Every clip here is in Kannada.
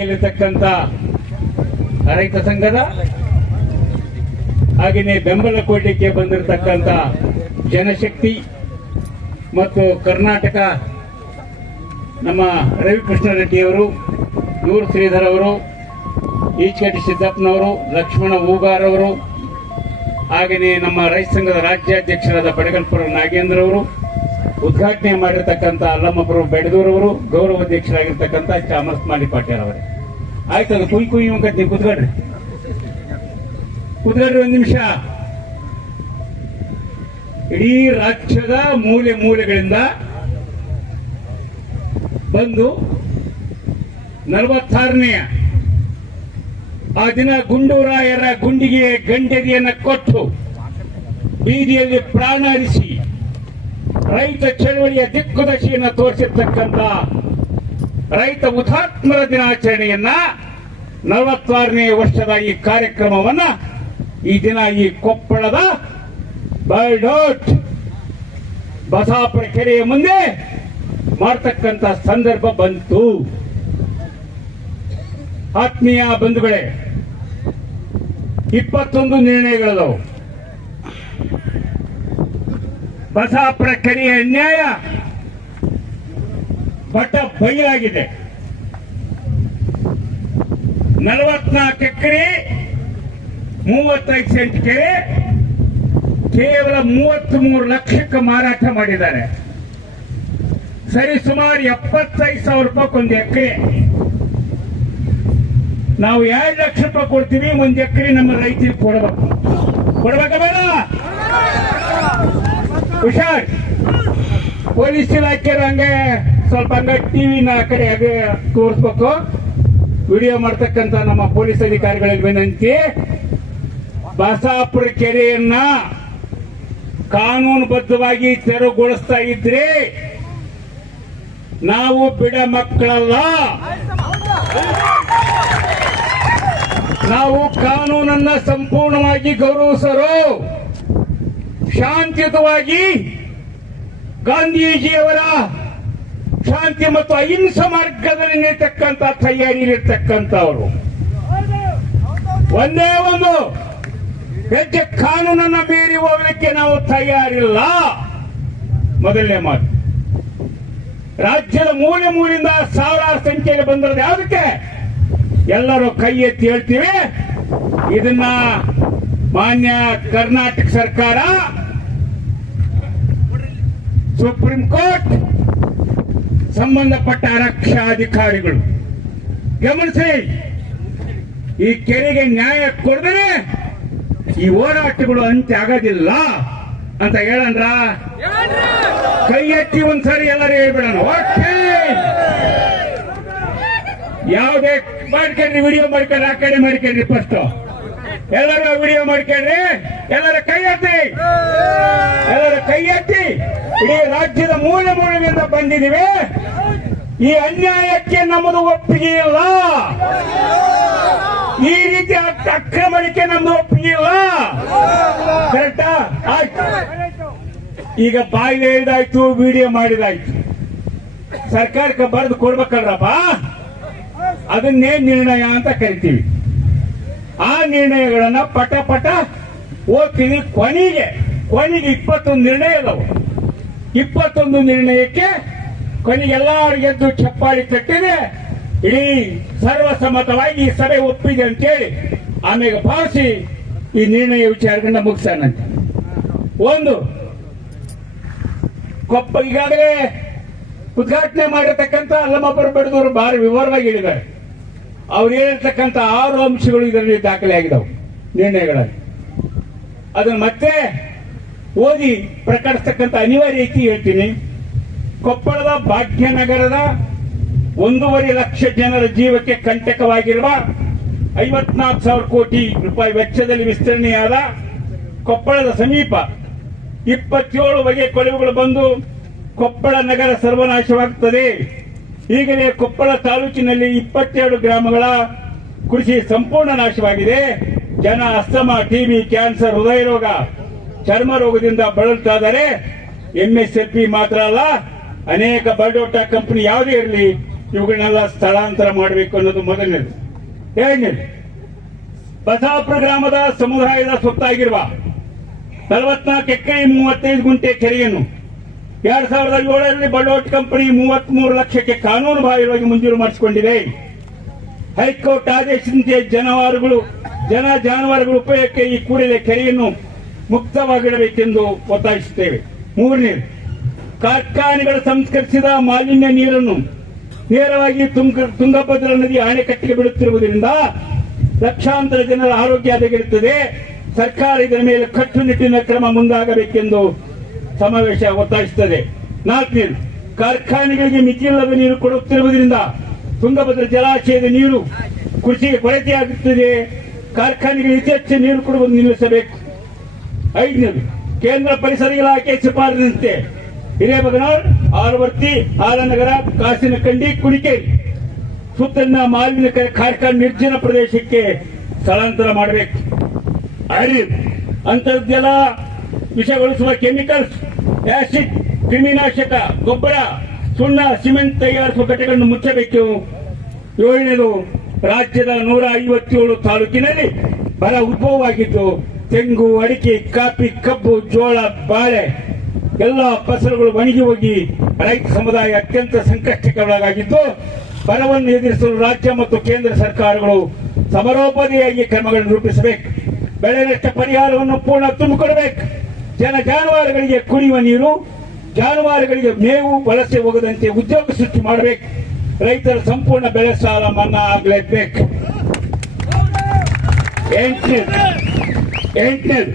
ಇಲ್ಲಿರ್ತಕ್ಕಂಥ ರೈತ ಸಂಘದ ಹಾಗೆಯೇ ಬೆಂಬಲ ಕೊಡಲಿಕ್ಕೆ ಬಂದಿರತಕ್ಕಂಥ ಜನಶಕ್ತಿ ಮತ್ತು ಕರ್ನಾಟಕ ನಮ್ಮ ರವಿಕೃಷ್ಣ ರೆಡ್ಡಿ ಅವರು, ನೂರ್ ಶ್ರೀಧರ್ ಅವರು, ಈಚಗಟ್ಟಿ ಸಿದ್ದಪ್ಪನವರು, ಲಕ್ಷ್ಮಣ ಹೂಗಾರ್ ಅವರು, ಹಾಗೆಯೇ ನಮ್ಮ ರೈತ ಸಂಘದ ರಾಜ್ಯಾಧ್ಯಕ್ಷರಾದ ಬಡಗಲ್ಪುರ ನಾಗೇಂದ್ರ ಅವರು, ಉದ್ಘಾಟನೆ ಮಾಡಿರ್ತಕ್ಕಂಥ ಅಲ್ಲಮ್ಮಪುರ ಬೆಡದೂರವರು, ಗೌರವಾಧ್ಯಕ್ಷರಾಗಿರ್ತಕ್ಕಂಥ ಚಾಮಸ್ ಮಾಲಿ ಪಾಟೀಲ್ ಅವರೇ. ಆಯ್ತು, ಅದು ಕುಯ್ ಅಂತ ನೀವು ಕೂತ್ಕೊಳ್ರಿ ಒಂದು ನಿಮಿಷ. ಇಡೀ ರಾಜ್ಯದ ಮೂಲೆ ಮೂಲೆಗಳಿಂದ ಬಂದು 46ನೇ ಆ ದಿನ ಗುಂಡೂರಾಯರ ಗುಂಡಿಗೆ ಗಂಡೆದಿಯನ್ನು ಕೊಟ್ಟು ಬೀದಿಯಲ್ಲಿ ಪ್ರಾಣ ಹರಿಸಿ ರೈತ ಚಳವಳಿಯ ದಿಕ್ಕುದಶೆಯನ್ನು ತೋರಿಸಿರ್ತಕ್ಕಂಥ ರೈತ ಹುತಾತ್ಮರ ದಿನಾಚರಣೆಯನ್ನ 46ನೇ ವರ್ಷದ ಈ ಕಾರ್ಯಕ್ರಮವನ್ನ ಈ ದಿನ ಈ ಕೊಪ್ಪಳದ ಬೈಡೋಟ್ ಬಸಾಪುರ ಕೆರೆಯ ಮುಂದೆ ಮಾಡತಕ್ಕಂಥ ಸಂದರ್ಭ ಬಂತು. ಆತ್ಮೀಯ ಬಂಧುಗಳೇ, 21 ನಿರ್ಣಯಗಳದವು. ಬಸಾಪುರ ಕೆರೆಯ ಅನ್ಯಾಯ ಬಟ ಬಯಲಾಗಿದೆ. 44 ಎಕರೆ 35 ಸೆಂಟ್ ಕೆರೆ ಕೇವಲ 33 ಲಕ್ಷಕ್ಕೆ ಮಾರಾಟ ಮಾಡಿದ್ದಾರೆ. ಸರಿ ಸುಮಾರು 75,000 ರೂಪಾಯಿ ಒಂದು ಎಕರೆ. ನಾವು 2 ಲಕ್ಷ ರೂಪಾಯಿ ಕೊಡ್ತೀವಿ, ಒಂದು ಎಕರೆ ನಮ್ಮ ರೈತರಿಗೆ ಕೊಡಬೇಕ ಬೇಡ? ಹುಷಾರ್. ಪೊಲೀಸ್ ಇಲಾಖೆಯವರು ಹಂಗೆ ಸ್ವಲ್ಪ ಟಿವಿನ ಕಡೆ ಹಾಗೆ ತೋರಿಸ್ಬೇಕು. ವಿಡಿಯೋ ಮಾಡ್ತಕ್ಕಂಥ ನಮ್ಮ ಪೊಲೀಸ್ ಅಧಿಕಾರಿಗಳಿಗೆ ವಿನಂತಿ, ಬಸಾಪುರ ಕೆರೆಯನ್ನ ಕಾನೂನುಬದ್ಧವಾಗಿ ತೆರವುಗೊಳಿಸ್ತಾ ಇದ್ರೆ ನಾವು ಬಿಡ ಮಕ್ಕಳಲ್ಲ. ನಾವು ಕಾನೂನನ್ನ ಸಂಪೂರ್ಣವಾಗಿ ಗೌರವಿಸರು, ಶಾಂತಿಯುತವಾಗಿ ಗಾಂಧೀಜಿಯವರ ಶಾಂತಿ ಮತ್ತು ಅಹಿಂಸಾ ಮಾರ್ಗದಲ್ಲಿ ನಿಲ್ತಕ್ಕಂಥ ತಯಾರಿಯಲ್ಲಿರ್ತಕ್ಕಂಥವರು. ಒಂದೇ ಒಂದು ಹೆಜ್ಜೆ ಕಾನೂನನ್ನ ಮೀರಿ ಹೋಗಲಿಕ್ಕೆ ನಾವು ತಯಾರಿಲ್ಲ. ಮೊದಲನೇ ಮಾತು. ರಾಜ್ಯದ ಮೂಲೆ ಮೂಲೆಯಿಂದ ಸಾವಿರಾರು ಸಂಖ್ಯೆಗೆ ಬಂದಿರೋದು ಯಾವುದಕ್ಕೆ? ಎಲ್ಲರೂ ಕೈ ಎತ್ತಿ ಹೇಳ್ತೀವಿ, ಇದನ್ನ ಮಾನ್ಯ ಕರ್ನಾಟಕ ಸರ್ಕಾರ, ಸುಪ್ರೀಂ ಕೋರ್ಟ್, ಸಂಬಂಧಪಟ್ಟ ಆರಕ್ಷಾ ಅಧಿಕಾರಿಗಳು ಗಮನಿಸಿ, ಈ ಕೆರೆಗೆ ನ್ಯಾಯ ಕೊಡದರೆ ಈ ಹೋರಾಟಗಳು ಅಂತ್ಯ ಆಗೋದಿಲ್ಲ ಅಂತ ಹೇಳನ್ರ? ಕೈ ಎತ್ತಿ ಒಂದ್ಸರಿ ಎಲ್ಲರೂ ಹೇಳ್ಬಿಡೋಣ. ಓಕೆ, ಯಾವುದೇ ಮಾಡ್ಕೊಂಡ್ರಿ, ವಿಡಿಯೋ ಮಾಡ್ಕೊಂಡ್ರಿ, ಆ ಕಡೆ ಮಾಡ್ಕೊಂಡ್ರಿ, ಫಸ್ಟ್ ಎಲ್ಲರೂ ವಿಡಿಯೋ ಮಾಡ್ಕೊಂಡ್ರಿ, ಎಲ್ಲರ ಕೈ ಎತ್ತಿ, ಎಲ್ಲರ ಕೈ ಎತ್ತಿ. ಇಡೀ ರಾಜ್ಯದ ಮೂಲೆ ಮೂಲೆಯಿಂದ ಬಂದಿದ್ದೀವಿ. ಈ ಅನ್ಯಾಯಕ್ಕೆ ನಮ್ಮದು ಒಪ್ಪಿಗೆ ಇಲ್ಲ. ಈ ರೀತಿ ಅಕ್ರಮಕ್ಕೆ ನಮ್ದು ಒಪ್ಪಿಗೆ ಇಲ್ಲ. ಕರೆಕ್ಟಾ? ಆಯ್ತು. ಈಗ ಬಾಯಿ ಹೇಳಿದಾಯ್ತು, ವಿಡಿಯೋ ಮಾಡಿದಾಯ್ತು, ಸರ್ಕಾರಕ್ಕೆ ಬರೆದು ಕೊಡ್ಬೇಕಲ್ರಪ್ಪ. ಅದನ್ನೇ ನಿರ್ಣಯ ಅಂತ ಕರಿತೀವಿ. ಆ ನಿರ್ಣಯಗಳನ್ನ ಪಟ ಪಟ ಓದ್ತೀವಿ. ಕೊನೆಗೆ 21 ನಿರ್ಣಯ ಇಲ್ಲವು. 21 ನಿರ್ಣಯಕ್ಕೆ ಕೊನೆಗೆ ಎಲ್ಲರೂ ಗೆದ್ದು ಚಪ್ಪಾಳಿ ತಟ್ಟಿದೆ. ಇಡೀ ಸರ್ವಸಮ್ಮತವಾಗಿ ಈ ಸಭೆ ಒಪ್ಪಿದೆ ಅಂತೇಳಿ ಆಮೇಲೆ ಭಾವಿಸಿ ಈ ನಿರ್ಣಯ ವಿಚಾರಗಳನ್ನ ಮುಗಿಸೋಣಂತೆ. ಒಂದು, ಈಗಾಗಲೇ ಉದ್ಘಾಟನೆ ಮಾಡಿರ್ತಕ್ಕಂಥ ಅಲ್ಲಮ್ಮಪುರ ಬೆಡದೂರು ಭಾರಿ ವಿವರವಾಗಿ ಹೇಳಿದ್ದಾರೆ. ಅವ್ರು ಹೇಳಿರ್ತಕ್ಕಂಥ 6 ಅಂಶಗಳು ಇದರಲ್ಲಿ ದಾಖಲೆ ಆಗಿದ್ದಾವೆ ನಿರ್ಣಯಗಳಲ್ಲಿ. ಅದನ್ನು ಮತ್ತೆ ಓದಿ ಪ್ರಕಟಿಸ್ತಕ್ಕಂಥ ಅನಿವಾರ್ಯ ರೀತಿ ಹೇಳ್ತೀನಿ. ಕೊಪ್ಪಳದ ಭಾಗ್ಯನಗರದ 1.5 ಲಕ್ಷ ಜನರ ಜೀವಕ್ಕೆ ಕಂಟಕವಾಗಿರುವ 54,000 ಕೋಟಿ ರೂಪಾಯಿ ವೆಚ್ಚದಲ್ಲಿ ವಿಸ್ತರಣೆಯಾದ ಕೊಪ್ಪಳದ ಸಮೀಪ 27 ಬಗೆಯ ಕೊಳವೆಗಳು ಬಂದು ಕೊಪ್ಪಳ ನಗರ ಸರ್ವನಾಶವಾಗುತ್ತದೆ. ಈಗಲೇ ಕೊಪ್ಪಳ ತಾಲೂಕಿನಲ್ಲಿ 22 ಗ್ರಾಮಗಳ ಕೃಷಿ ಸಂಪೂರ್ಣ ನಾಶವಾಗಿದೆ. ಜನ ಅಸ್ತಮಾ, ಟಿಬಿ, ಕ್ಯಾನ್ಸರ್, ಹೃದಯ ರೋಗ, ಚರ್ಮ ರೋಗದಿಂದ ಬಳಲ್ತಾ ಇದ್ದಾರೆ. MSLP ಮಾತ್ರ ಅಲ್ಲ, ಅನೇಕ ಬಯೋಡಾಟಾ ಕಂಪನಿ ಯಾವುದೇ ಇರಲಿ ಇವುಗಳನ್ನೆಲ್ಲ ಸ್ಥಳಾಂತರ ಮಾಡಬೇಕು ಅನ್ನೋದು ಮೊದಲನೇದು. ಎರಡನೇದು, ಬಸಾಪುರ ಗ್ರಾಮದ ಸಮುದಾಯದ ಸ್ವತ್ತಾಗಿರುವ 44 ಎಕರೆ 35 ಗುಂಟೆ ಕೆರೆಯನ್ನು 2007ರಲ್ಲಿ ಬಡೋಟ್ ಕಂಪನಿ 33 ಲಕ್ಷಕ್ಕೆ ಕಾನೂನು ಬಾಹಿರವಾಗಿ ಮಂಜೂರು ಮಾಡಿಸಿಕೊಂಡಿದೆ. ಹೈಕೋರ್ಟ್ ಆದೇಶದಂತೆ ಜಾನುವಾರುಗಳ ಉಪಯೋಗಕ್ಕೆ ಈ ಕೂಡಲೇ ಕೆರೆಯನ್ನು ಮುಕ್ತವಾಗಿಡಬೇಕೆಂದು ಒತ್ತಾಯಿಸುತ್ತೇವೆ. ಮೂರನೇದು, ಕಾರ್ಖಾನೆಗಳು ಸಂಸ್ಕರಿಸಿದ ಮಾಲಿನ್ಯ ನೀರನ್ನು ನೇರವಾಗಿ ತುಂಗಭದ್ರಾ ನದಿ ಅಣೆಕಟ್ಟಿಗೆ ಬಿಡುತ್ತಿರುವುದರಿಂದ ಲಕ್ಷಾಂತರ ಜನರ ಆರೋಗ್ಯ ಹದಗೆಡುತ್ತದೆ. ಸರ್ಕಾರ ಇದರ ಮೇಲೆ ಕಟ್ಟುನಿಟ್ಟಿನ ಕ್ರಮ ಮುಂದಾಗಬೇಕೆಂದು ಸಮಾವೇಶ ಒತ್ತಾಯಿಸುತ್ತದೆ. ನಾಲ್ಕನೇದು, ಕಾರ್ಖಾನೆಗಳಿಗೆ ಮಿತಿಯಿಲ್ಲದ ನೀರು ಕೊಡುತ್ತಿರುವುದರಿಂದ ತುಂಗಭದ್ರಾ ಜಲಾಶಯದ ನೀರು ಕೃಷಿಗೆ ಕೊರತೆಯಾಗುತ್ತದೆ. ಕಾರ್ಖಾನೆಗಳಿಗೆ ಹೆಚ್ಚು ನೀರು ಕೊಡುವುದು ನಿಲ್ಲಿಸಬೇಕು. ಐದನೇದು, ಕೇಂದ್ರ ಪರಿಸರ ಇಲಾಖೆ ಶಿಫಾರಸಿನಂತೆ ಹಿರೇಬಗನಾಳ್, ಆಲವರ್ತಿ, ಆಲನಗರ, ಕಾಸಿನಕಂಡಿ, ಕುಣಿಕೇರಿ ಸುತ್ತಲಿನ ಮಾಲಿನ್ಯ ಕಾರ್ಖಾನೆ ನಿರ್ಜನ ಪ್ರದೇಶಕ್ಕೆ ಸ್ಥಳಾಂತರ ಮಾಡಬೇಕು. ಅಂತರ್ಜಲ ವಿಷಗೊಳಿಸುವ ಕೆಮಿಕಲ್ಸ್, ಆಸಿಡ್, ಕ್ರಿಮಿನಾಶಕ, ಗೊಬ್ಬರ, ಸುಣ್ಣ, ಸಿಮೆಂಟ್ ತಯಾರಿಸುವ ಘಟಕಗಳನ್ನು ಮುಚ್ಚಬೇಕು. ಏಳನೇದು, ರಾಜ್ಯದ 157 ತಾಲೂಕಿನಲ್ಲಿ ಬರ ಉದ್ಭವವಾಗಿದ್ದು ತೆಂಗು, ಅಡಿಕೆ, ಕಾಫಿ, ಕಬ್ಬು, ಜೋಳ, ಬಾಳೆ ಎಲ್ಲ ಫಸಲುಗಳು ಒಣಗಿ ಹೋಗಿ ರೈತ ಸಮುದಾಯ ಅತ್ಯಂತ ಸಂಕಷ್ಟಕ್ಕೆ ಒಳಗಾಗಿದ್ದು ಬರವನ್ನು ಎದುರಿಸಲು ರಾಜ್ಯ ಮತ್ತು ಕೇಂದ್ರ ಸರ್ಕಾರಗಳು ಸಮರೋಪಾದಿಯಾಗಿ ಕ್ರಮಗಳನ್ನು ರೂಪಿಸಬೇಕು. ಬೆಳೆ ನಷ್ಟ ಪರಿಹಾರವನ್ನು ಪೂರ್ಣ ತುಂಬಿಕೊಡಬೇಕು. ಜಾನುವಾರುಗಳಿಗೆ ಕುಡಿಯುವ ನೀರು, ಜಾನುವಾರುಗಳಿಗೆ ಮೇವು ವಲಸೆ ಹೋಗದಂತೆ ಉದ್ಯೋಗ ಸೃಷ್ಟಿ ಮಾಡಬೇಕು. ರೈತರ ಸಂಪೂರ್ಣ ಬೆಳೆ ಸಾಲ ಮನ್ನಾ ಆಗಲೇಬೇಕು. ಎಂಟನೇದು,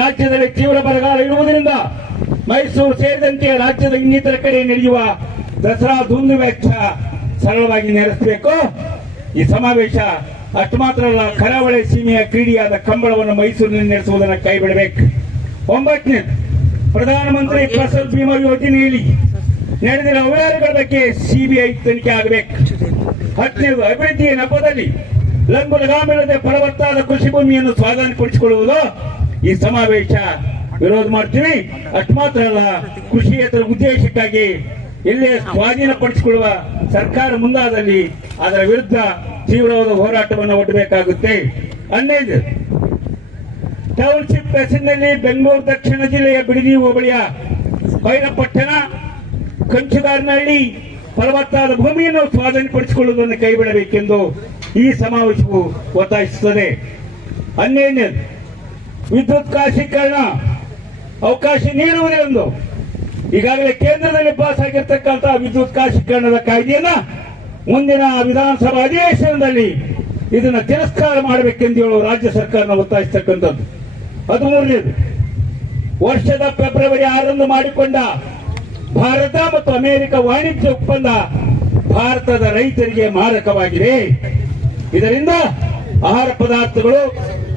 ರಾಜ್ಯದಲ್ಲಿ ತೀವ್ರ ಬರಗಾಲ ಇರುವುದರಿಂದ ಮೈಸೂರು ಸೇರಿದಂತೆ ರಾಜ್ಯದ ಇನ್ನಿತರ ಕಡೆ ನಡೆಯುವ ದಸರಾ ಧೂಮ್ ವೆಚ್ಚ ಸರಳವಾಗಿ ನೆರೆಸಬೇಕು. ಈ ಸಮಾವೇಶ ಅಷ್ಟು ಮಾತ್ರ ಅಲ್ಲ, ಕರಾವಳಿ ಸೀಮೆಯ ಕ್ರೀಡೆಯಾದ ಕಂಬಳವನ್ನು ಮೈಸೂರಿನಲ್ಲಿ ನಡೆಸುವುದನ್ನು ಕೈಬಿಡಬೇಕು. 9ನೇದು, ಪ್ರಧಾನಮಂತ್ರಿ ಫಸಲ್ ಬಿಮಾ ಯೋಜನೆಯಲ್ಲಿ ನಡೆದಿರುವ ಅವ್ಯವಹಾರಗಳ ಬಗ್ಗೆ ಸಿಬಿಐ ತನಿಖೆ ಆಗಬೇಕು. 10ನೇದು, ಅಭಿವೃದ್ಧಿಯ ನೆಪದಲ್ಲಿ ಲಂಗು ಲಗಾಮಿಲ್ಲದೆ ಫಲವತ್ತಾದ ಕೃಷಿ ಭೂಮಿಯನ್ನು ಸ್ವಾಧೀನಪಡಿಸಿಕೊಳ್ಳುವುದು. ಈ ಸಮಾವೇಶ ವಿರೋಧ ಮಾಡ್ತೀವಿ. ಅಷ್ಟು ಮಾತ್ರ ಅಲ್ಲ, ಕೃಷಿಯೇತರ ಉದ್ದೇಶಕ್ಕಾಗಿ ಎಲ್ಲೇ ಸ್ವಾಧೀನಪಡಿಸಿಕೊಳ್ಳುವ ಸರ್ಕಾರ ಮುಂದಾದಲ್ಲಿ ಅದರ ವಿರುದ್ಧ ತೀವ್ರವಾದ ಹೋರಾಟವನ್ನು ಒಡ್ಡಬೇಕಾಗುತ್ತೆ. 11, ಟೌನ್ಶಿಪ್ ಹೆಸರಿನಲ್ಲಿ ಬೆಂಗಳೂರು ದಕ್ಷಿಣ ಜಿಲ್ಲೆಯ ಬಿಡದಿ ಹೋಬಳಿಯ ಭೈರಪಟ್ಟಣ, ಕಂಚುಗಾರನಹಳ್ಳಿ ಫಲವತ್ತಾದ ಭೂಮಿಯನ್ನು ಸ್ವಾಧೀನಪಡಿಸಿಕೊಳ್ಳುವುದನ್ನು ಕೈಬಿಡಬೇಕೆಂದು ಈ ಸಮಾವೇಶವು ಒತ್ತಾಯಿಸುತ್ತದೆ. 12, ವಿದ್ಯುತ್ ಖಾಸಗೀಕರಣ ಅವಕಾಶ ನೀಡುವುದೆಂದು ಈಗಾಗಲೇ ಕೇಂದ್ರದಲ್ಲಿ ಪಾಸ್ ಆಗಿರ್ತಕ್ಕಂತಹ ವಿದ್ಯುತ್ ಖಾಸಗೀಕರಣದ ಕಾಯ್ದೆಯನ್ನ ಮುಂದಿನ ವಿಧಾನಸಭಾ ಅಧಿವೇಶನದಲ್ಲಿ ಇದನ್ನು ತಿರಸ್ಕಾರ ಮಾಡಬೇಕೆಂದು ಹೇಳುವ ರಾಜ್ಯ ಸರ್ಕಾರನ ಒತ್ತಾಯಿಸತಕ್ಕಂಥದ್ದು. 13ನೇದು, ವರ್ಷದ ಫೆಬ್ರವರಿ 6ರಂದು ಮಾಡಿಕೊಂಡ ಭಾರತ ಮತ್ತು ಅಮೆರಿಕ ವಾಣಿಜ್ಯ ಒಪ್ಪಂದ ಭಾರತದ ರೈತರಿಗೆ ಮಾರಕವಾಗಿದೆ. ಇದರಿಂದ ಆಹಾರ ಪದಾರ್ಥಗಳು,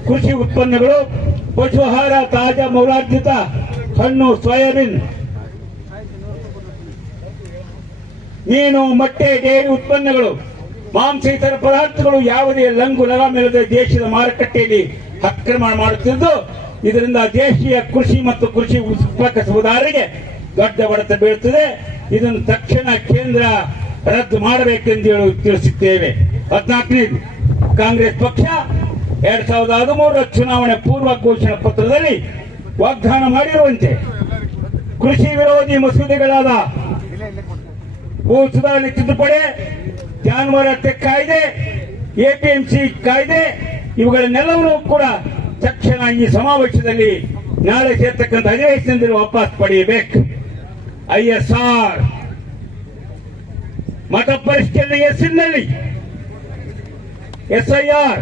ಕೃಷಿ ಉತ್ಪನ್ನಗಳು, ಪಶು ಆಹಾರ, ತಾಜಾ ಮೌಲಾರ್ಜಿತ ಹಣ್ಣು, ಸೋಯಾಬೀನ್, ಮೀನು, ಮೊಟ್ಟೆ, ಡೈರಿ ಉತ್ಪನ್ನಗಳು, ಮಾಂಸ ಇತರ ಪದಾರ್ಥಗಳು ಯಾವುದೇ ಲಂಗು ಲಗಾಮಿಲ್ಲದೆ ದೇಶದ ಮಾರುಕಟ್ಟೆಯಲ್ಲಿ ಆಕ್ರಮಣ ಮಾಡುತ್ತಿದ್ದು ಇದರಿಂದ ದೇಶೀಯ ಕೃಷಿ ಮತ್ತು ಕೃಷಿ ಉತ್ಪಾದಕರಿಗೆ ದೊಡ್ಡ ಹೊಡೆತ ಬೀಳುತ್ತದೆ. ಇದನ್ನು ತಕ್ಷಣ ಕೇಂದ್ರ ರದ್ದು ಮಾಡಬೇಕೆಂದು ಹೇಳಿ ತಿಳಿಸುತ್ತೇವೆ. 14ನೇದು, ಕಾಂಗ್ರೆಸ್ ಪಕ್ಷ 2013 ಚುನಾವಣೆ ಪೂರ್ವ ಘೋಷಣಾ ಪತ್ರದಲ್ಲಿ ವಾಗ್ದಾನ ಮಾಡಿರುವಂತೆ ಕೃಷಿ ವಿರೋಧಿ ಮಸೂದೆಗಳಾದ ಭೂ ಸುಧಾರಣೆ ತಿದ್ದುಪಡಿ, ಜಾನುವಾರು ಹತ್ಯೆ ಕಾಯ್ದೆ, ಎಪಿಎಂಸಿ ಕಾಯ್ದೆ ಇವುಗಳನ್ನೆಲ್ಲವನ್ನೂ ಕೂಡ ತಕ್ಷಣ ಈ ಸಮಾವೇಶದಲ್ಲಿ ನಾಳೆ ಸೇರ್ತಕ್ಕಂಥ ಅಧಿವೇಶನದಲ್ಲಿ ವಾಪಸ್ ಪಡೆಯಬೇಕು. ISR ಮತ ಪರಿಷ್ಕರಣೆ ಹೆಸರಿನಲ್ಲಿ SIR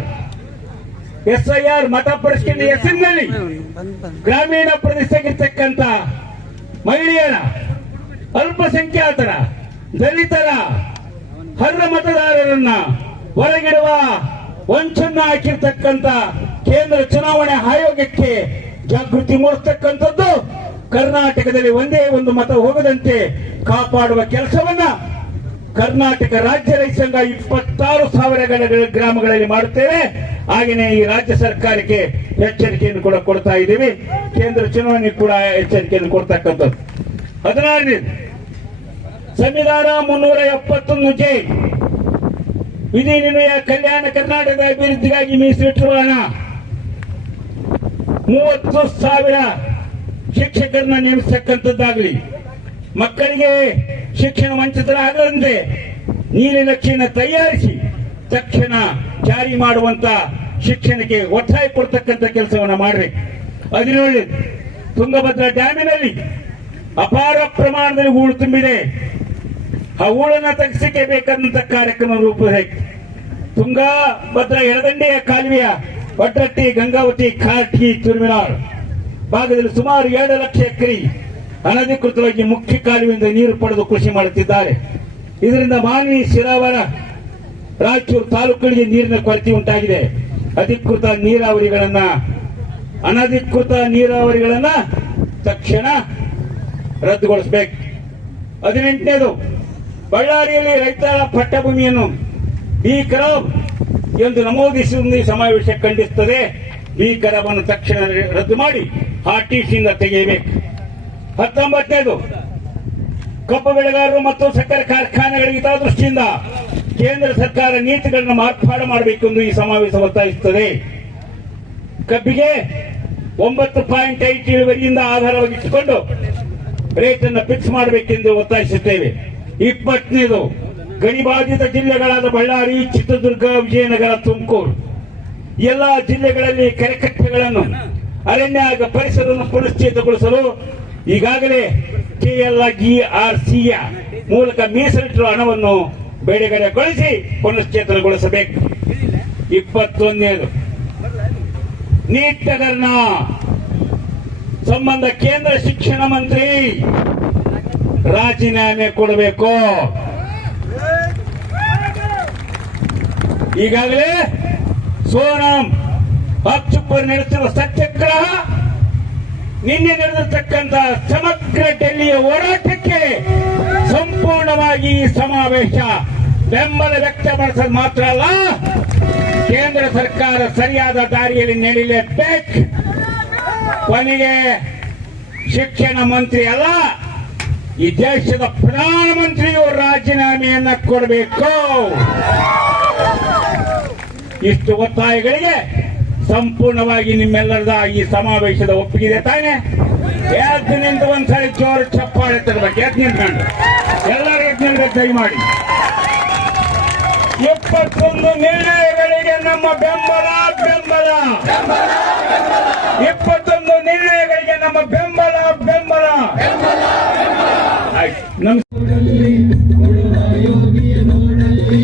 ಮತ ಪರಿಷ್ಕರಣೆ ಹೆಸರಿನಲ್ಲಿ ಗ್ರಾಮೀಣ ಪ್ರದೇಶಕ್ಕಿರ್ತಕ್ಕಂಥ ಮಹಿಳೆಯರ, ಅಲ್ಪಸಂಖ್ಯಾತರ, ದಲಿತರ, ಅರ್ಹ ಮತದಾರರನ್ನ ಹೊರಗಿಡುವ ವಂಚನೆ ಹಾಕಿರ್ತಕ್ಕಂಥ ಕೇಂದ್ರ ಚುನಾವಣಾ ಆಯೋಗಕ್ಕೆ ಜಾಗೃತಿ ಮೂಡಿಸ್ತಕ್ಕಂಥದ್ದು, ಕರ್ನಾಟಕದಲ್ಲಿ ಒಂದೇ ಒಂದು ಮತ ಹೋಗದಂತೆ ಕಾಪಾಡುವ ಕೆಲಸವನ್ನ ಕರ್ನಾಟಕ ರಾಜ್ಯ ರೈತ ಸಂಘ 26,000 ಗ್ರಾಮಗಳಲ್ಲಿ ಮಾಡುತ್ತೇವೆ. ಹಾಗೆಯೇ ಈ ರಾಜ್ಯ ಸರ್ಕಾರಕ್ಕೆ ಎಚ್ಚರಿಕೆಯನ್ನು ಕೂಡ ಕೊಡ್ತಾ ಇದ್ದೀವಿ. ಕೇಂದ್ರ ಚುನಾವಣೆ ಕೂಡ ಎಚ್ಚರಿಕೆಯನ್ನು ಕೊಡ್ತಕ್ಕಂಥದ್ದು. 16ನೇದು, ಸಂವಿಧಾನ 371 ಜೆ ವಿಧಿ ನಿಲಯ ಕಲ್ಯಾಣ ಕರ್ನಾಟಕದ ಅಭಿವೃದ್ಧಿಗಾಗಿ ಮೀಸಲಿಟ್ಟಿರುವ ಹಣ 30,000 ಶಿಕ್ಷಕರನ್ನ ನೇಮಿಸತಕ್ಕಂಥದ್ದಾಗಲಿ, ಮಕ್ಕಳಿಗೆ ಶಿಕ್ಷಣ ವಂಚಿತರಾಗದಂತೆ ನೀಲನಕ್ಷೆಯನ್ನು ತಯಾರಿಸಿ ತಕ್ಷಣ ಜಾರಿ ಮಾಡುವಂತ ಶಿಕ್ಷಣಕ್ಕೆ ಒತ್ತಾಯ ಕೊಡ್ತಕ್ಕಂಥ ಕೆಲಸವನ್ನ ಮಾಡಬೇಕು. ಅದರಲ್ಲಿ ತುಂಗಭದ್ರಾ ಡ್ಯಾಮಿನಲ್ಲಿ ಅಪಾರ ಪ್ರಮಾಣದಲ್ಲಿ ಹೂಳು ತುಂಬಿದೆ. ಆ ಹೂಳನ್ನ ತಗ್ಗಿಸಕ್ಕೆ ಬೇಕಾದಂತ ಕಾರ್ಯಕ್ರಮ ರೂಪುಬೇಕು. ತುಂಗಭದ್ರಾ ಎಡದಂಡೆಯ ಕಾಲುವೆಯ ಒಡ್ಡಟ್ಟಿ, ಗಂಗಾವತಿ, ಕಾರ್ಕಿ, ತುರ್ಮಿನಾಳ್ ಭಾಗದಲ್ಲಿ ಸುಮಾರು 2 ಲಕ್ಷ ಎಕರೆ ಅನಧಿಕೃತವಾಗಿ ಮುಖ್ಯ ಕಾಲುವೆಯಿಂದ ನೀರು ಪಡೆದು ಕೃಷಿ ಮಾಡುತ್ತಿದ್ದಾರೆ. ಇದರಿಂದ ಮಾನ್ವಿ, ಶಿರಾವರ, ರಾಯಚೂರು ತಾಲೂಕುಗಳಿಗೆ ನೀರಿನ ಕೊರತೆ ಉಂಟಾಗಿದೆ. ಅನಧಿಕೃತ ನೀರಾವರಿಗಳನ್ನ ತಕ್ಷಣ ರದ್ದುಗೊಳಿಸಬೇಕು. 18ನೇದು, ಬಳ್ಳಾರಿಯಲ್ಲಿ ರೈತರ ಪಟ್ಟಭೂಮಿಯನ್ನು ಈ ಕರಾಬ್ ಎಂದು ನಮೂದಿಸುವ ಸಮಾವೇಶ ಖಂಡಿಸುತ್ತದೆ. ಈ ಕರಾಬನ್ನು ತಕ್ಷಣ ರದ್ದು ಮಾಡಿ ಆರ್ಟಿಸಿಯಿಂದ ತೆಗೆಯಬೇಕು. 19ನೇದು, ಕಬ್ಬು ಬೆಳೆಗಾರರು ಮತ್ತು ಸಕ್ಕರೆ ಕಾರ್ಖಾನೆಗಳಿಗೆ ಹಿತದೃಷ್ಟಿಯಿಂದ ಕೇಂದ್ರ ಸರ್ಕಾರ ನೀತಿಗಳನ್ನು ಮಾರ್ಪಾಡು ಮಾಡಬೇಕೆಂದು ಈ ಸಮಾವೇಶ ಒತ್ತಾಯಿಸುತ್ತದೆ. ಕಬ್ಬಿಗೆ 9.5 ಇಳುವರಿಯಿಂದ ಆಧಾರವಾಗಿಟ್ಟುಕೊಂಡು ರೇಟ್ ಅನ್ನು ಫಿಕ್ಸ್ ಮಾಡಬೇಕೆಂದು ಒತ್ತಾಯಿಸುತ್ತೇವೆ. 20ನೇದು, ಗಡಿಬಾಧಿತ ಜಿಲ್ಲೆಗಳಾದ ಬಳ್ಳಾರಿ, ಚಿತ್ರದುರ್ಗ, ವಿಜಯನಗರ, ತುಮಕೂರು ಎಲ್ಲಾ ಜಿಲ್ಲೆಗಳಲ್ಲಿ ಕೆರೆಕಟ್ಟೆಗಳನ್ನು, ಅರಣ್ಯ ಹಾಗೂ ಪರಿಸರವನ್ನು ಪುನಶ್ಚೇತಗೊಳಿಸಲು ಈಗಾಗಲೇ KLGRCಯ ಮೂಲಕ ಮೀಸಲಿಟ್ಟಿರುವ ಹಣವನ್ನು ಬಿಡುಗಡೆಗೊಳಿಸಿ ಪುನಶ್ಚೇತನಗೊಳಿಸಬೇಕು. 21ನೇದು, ನೀಟ್ ಹಗರಣ ಸಂಬಂಧ ಕೇಂದ್ರ ಶಿಕ್ಷಣ ಮಂತ್ರಿ ರಾಜೀನಾಮೆ ಕೊಡಬೇಕು. ಈಗಾಗಲೇ ಸೋನಂ ವಾಗ್ಚುಪ್ಪರ್ ನಡೆಸಿರುವ ಸತ್ಯಾಗ್ರಹ, ನಿನ್ನೆ ನಡೆದಿರತಕ್ಕಂಥ ಸಮಗ್ರ ಡೆಲ್ಲಿಯ ಹೋರಾಟಕ್ಕೆ ಸಂಪೂರ್ಣವಾಗಿ ಈ ಸಮಾವೇಶ ಬೆಂಬಲ ವ್ಯಕ್ತಪಡಿಸಲು ಮಾತ್ರ ಅಲ್ಲ, ಕೇಂದ್ರ ಸರ್ಕಾರ ಸರಿಯಾದ ದಾರಿಯಲ್ಲಿ ನಡೆಯಲೇಬೇಕು. ಕೊನೆಗೆ ಶಿಕ್ಷಣ ಮಂತ್ರಿ ಅಲ್ಲ, ಈ ದೇಶದ ಪ್ರಧಾನಮಂತ್ರಿಯು ರಾಜೀನಾಮೆಯನ್ನ ಕೊಡಬೇಕು. ಇಷ್ಟು ಒತ್ತಾಯಗಳಿಗೆ ಸಂಪೂರ್ಣವಾಗಿ ನಿಮ್ಮೆಲ್ಲರದ ಈ ಸಮಾವೇಶದ ಒಪ್ಪಿಗೆ ತಾನೆ? ಎದ್ದು ನಿಂತು ಒಂದ್ಸರಿ ಜೋರು ಚಪ್ಪಾಳೆ ತರಬೇಕು. ಎದ್ದು ನಿಂತ್ಕೊಂಡು ಎಲ್ಲರೂ ದಯಮಾಡಿ 21 ನಿರ್ಣಯಗಳಿಗೆ ನಮ್ಮ ಬೆಂಬಲ. 21 ನಿರ್ಣಯಗಳಿಗೆ ನಮ್ಮ ಬೆಂಬಲ. ಉಳುವ ಯೋಗಿಯ ನೋಡಲ್ಲಿ